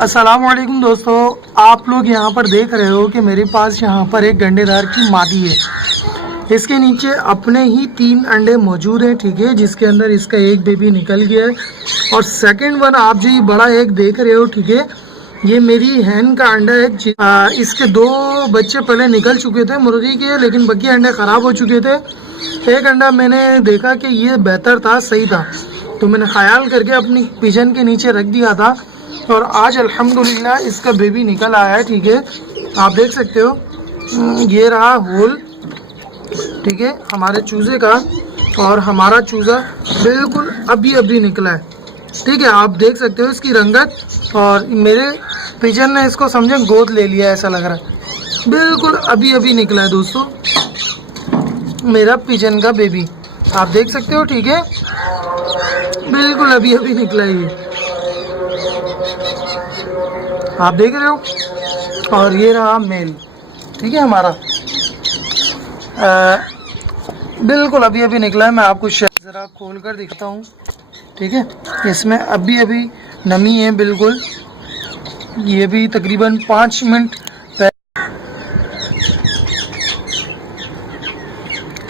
अस्सलाम वालेकुम दोस्तों, आप लोग यहाँ पर देख रहे हो कि मेरे पास यहाँ पर एक गंडेदार की मादी है। इसके नीचे अपने ही 3 अंडे मौजूद हैं, ठीक है, जिसके अंदर इसका एक बेबी निकल गया है। और सेकंड वन आप जो ये बड़ा एक देख रहे हो, ठीक है, ये मेरी हैन का अंडा है। इसके 2 बच्चे पहले निकल चुके थे मुर्गी के, लेकिन बाकी अंडे ख़राब हो चुके थे। एक अंडा मैंने देखा कि ये बेहतर था, सही था, तो मैंने ख्याल करके अपनी पिजन के नीचे रख दिया था। और आज अल्हम्दुलिल्लाह इसका बेबी निकल आया है, ठीक है, आप देख सकते हो। ये रहा होल, ठीक है, हमारे चूज़े का। और हमारा चूज़ा बिल्कुल अभी अभी निकला है, ठीक है, आप देख सकते हो इसकी रंगत। और मेरे पिजन ने इसको समझे गोद ले लिया, ऐसा लग रहा है। बिल्कुल अभी अभी निकला है दोस्तों मेरा पिजन का बेबी, आप देख सकते हो, ठीक है, बिल्कुल अभी अभी निकला है ये, आप देख रहे हो। और ये रहा मेल, ठीक है, हमारा बिल्कुल अभी अभी निकला है। मैं आपको ज़रा खोल कर दिखाता हूँ, ठीक है, इसमें अभी अभी नमी है बिल्कुल। ये भी तकरीबन 5 मिनट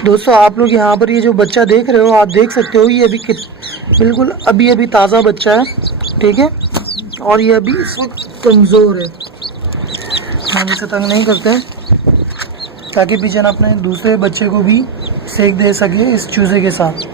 दोस्तों, आप लोग यहाँ पर ये जो बच्चा देख रहे हो, आप देख सकते हो, ये अभी बिल्कुल अभी अभी ताज़ा बच्चा है, ठीक है। और ये अभी इस वक्त कमज़ोर है, हम इसे तंग नहीं करते हैं, ताकि पिजन अपने दूसरे बच्चे को भी सेक दे सके इस चूज़े के साथ।